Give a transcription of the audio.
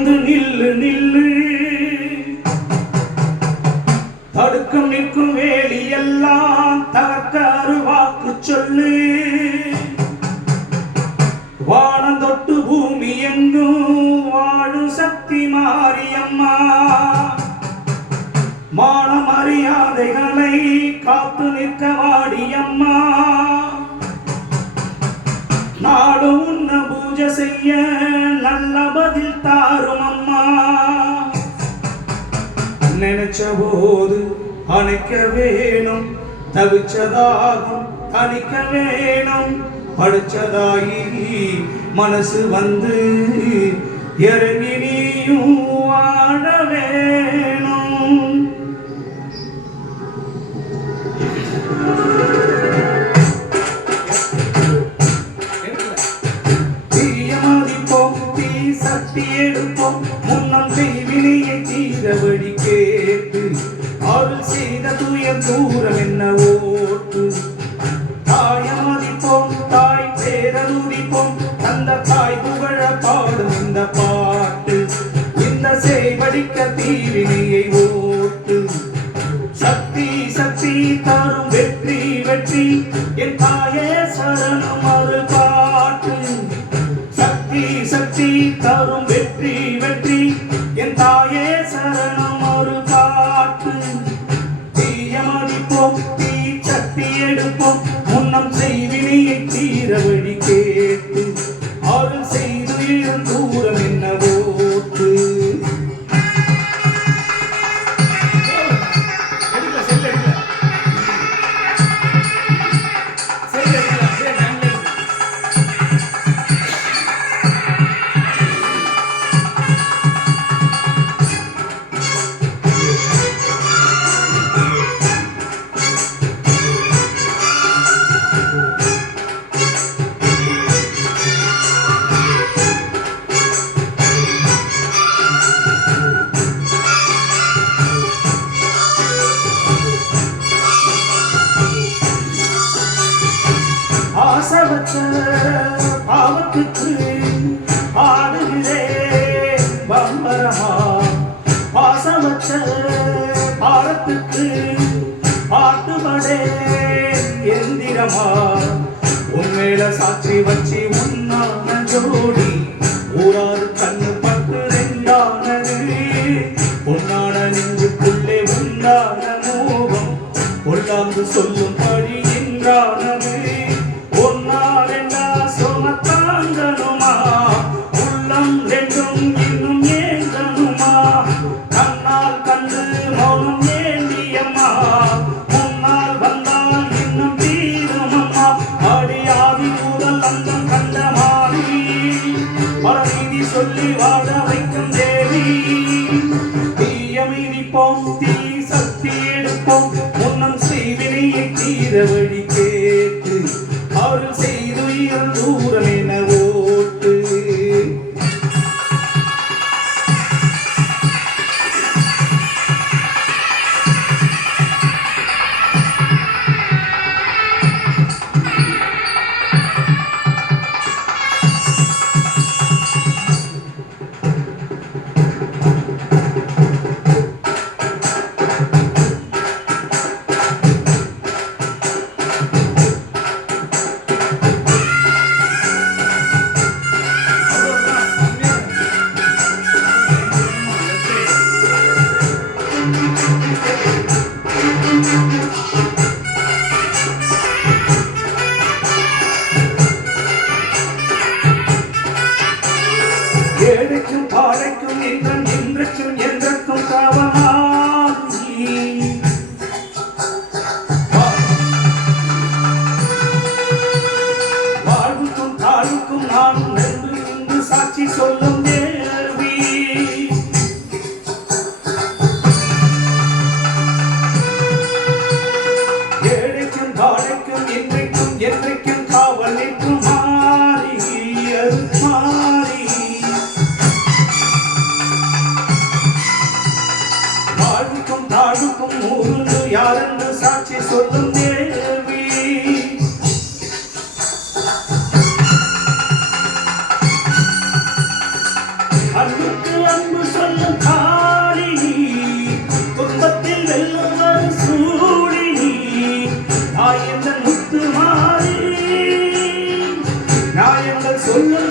வந்து நில்லு நில்லு தடுக்கும் நிற்கும் வேலி எல்லாம் தகர்க்க அருவாக்கு சொல்லு வானம் தொட்டு பூமி எங்கும் வாழும் சக்தி மாரியம்மா மான மரியாதைகளை காத்து நிற்க வாடியம்மா நாடு உன்ன பூஜை செய்ய நல்ல பதில் தாரும் அம்மா நினைச்ச போது அணைக்க வேணும் தவிச்சதாகும் தணிக்க வேணும் படிச்சதாயி மனசு வந்து இறங்கி நீயும் வாழ வேணும் தீயமதிப்போம் தீ சக்தி எடுப்போம் முன்னம் செய்வினையை தீரவழி கேட்டு அருள் செய்த தூய தூரம் என்ன ஓட்டு தாயமதிப்போம் தாய் பேரருதிப்போம் தந்த தாய் புகழ பாடும் இந்த பாட்டு இந்த செய்வடிக்க தீவினையை ஓட்டு சக்தி சக்தி தரும் வெற்றி வெற்றி என் தாயே சரணம் அருள் பாட்டு சக்தி சக்தி தரும் வெற்றி வெற்றி என் தாயே சரணம் அருள் பாட்டு தீயமதிப்போம் தீ சக்தி எடுப்போம் முன்னம் செய்வினையை தீர வழி கேட்டு அருள் செய்து தூரம் என்ன ஓட்டு ஆசவச்ச பாவத்துக்கு ஆடுகிறேன் பம்பரமா பாசவச்ச பாரத்துக்கு பாட்டுபடேன் எந்திரமா உன்மேல சாட்சி வச்சு உன்னான ஜோடி ஊராறு கண்ணு பட்டு ரெண்டானது பொன்னான நெஞ்சுக்குள்ளே உண்டான மோகம் பொல்லாந்து சொல்லும் படி என்றானது சொல்லி வாழ வைக்கும் தேவி தீயமிதிப்போம் தீ சக்தி எடுப்போம் முன்னம் செய்வினையை தீர வழி கேட்டு அவர்கள் செய்து தூரம் என ஓட்டு ஏழைக்கும் பாழைக்கும் என்றும் இன்றைக்கும் என்றும் காவலாகி வாழ்வுக்கும் தாழ்வுக்கும் நானும் என்று இன்று சாட்சி சொல்லும் தேவி ஏழைக்கும் பாழைக்கும் இன்றைக்கும் என்றைக்கும் காவல் நிற்கும் மாறி மாறி தாழுக்கும் ஊரு யாரென்று சாட்சி சொல்லும் தேவி அன்புக்கு அன்பு சொல்லும் காளினி, துன்பத்தில் வெல்லும் ஒரு சூழினி, தாய் என்ற முத்து மாறி நியாயங்கள் சொல்லும்